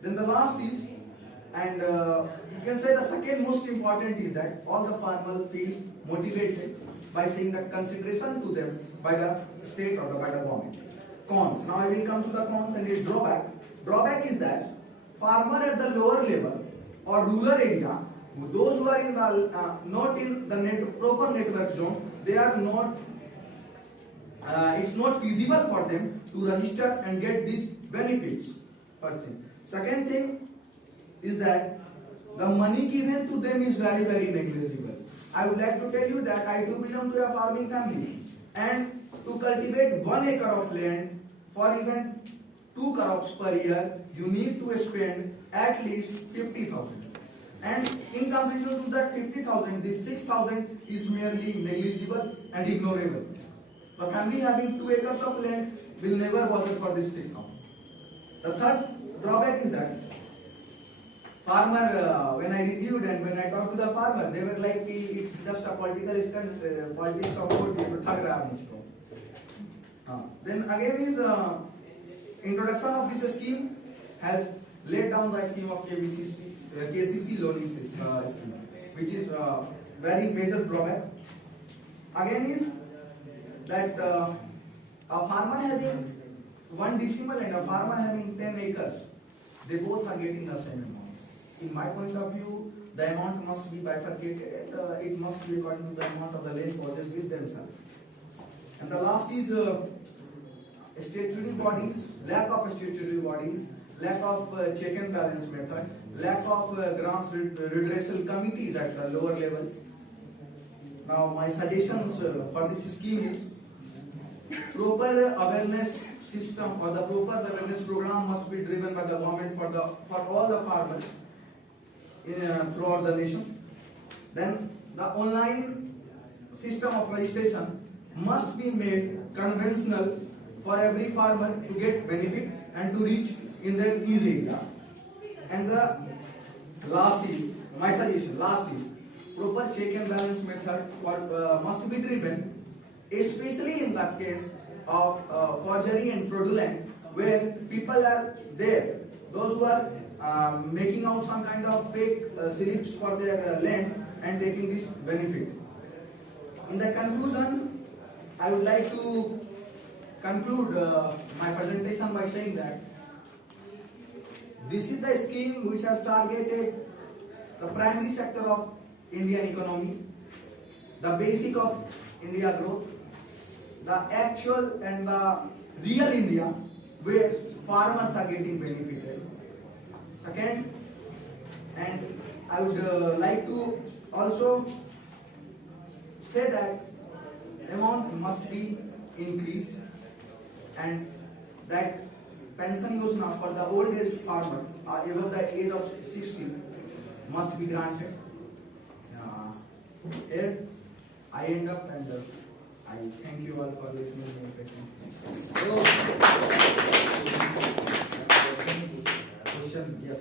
Then the last is, and you can say the second most important is that all the farmers feel motivated by seeing the consideration to them by the state or by the government. Cons. Now I will come to the cons and its drawback. Drawback is that farmer at the lower level or rural area, those who are in the not in the proper network zone, they are not. It's not feasible for them to register and get these benefits. First thing. Second thing is that the money given to them is very negligible. I would like to tell you that I do belong to a farming family, and to cultivate 1 acre of land for even 2 crops per year, you need to spend at least 50,000. And in comparison to that 50,000, this 6,000 is merely negligible and ignorable. The family having 2 acres of land will never bother for this 6,000. The third drawback is that farmer, when I reviewed and when I talked to the farmer, they were like, it's just a political stunt, politics of vote. Then again is introduction of this scheme has laid down the scheme of KCC loaning scheme, which is very major drawback. Again is that a farmer having 1 decimal and a farmer having 10 acres, they both are getting the same amount. In my point of view, the amount must be bifurcated and it must be according to the amount of the land possessed with themselves. And the last is statutory bodies, lack of statutory bodies, lack of check and balance method, lack of grants redressal committees at the lower levels. Now my suggestions for this scheme is proper awareness system or the proper awareness program must be driven by the government for all the farmers throughout the nation. Then the online system of registration must be made conventional for every farmer to get benefit and to reach in their ease area. And the last is, my suggestion, last is proper check and balance method must be driven, especially in the case of forgery and fraudulent, where people are there, those who are making out some kind of fake slips for their land and taking this benefit. In the conclusion, I would like to conclude my presentation by saying that this is the scheme which has targeted the primary sector of Indian economy, the basic of India growth, the actual and the real India where farmers are getting benefited. Second, and I would like to also say that amount must be increased and that pension yojana for the old age farmer above the age of 60 must be granted. Here I end up and I thank you all for listening to my question. Question, yes.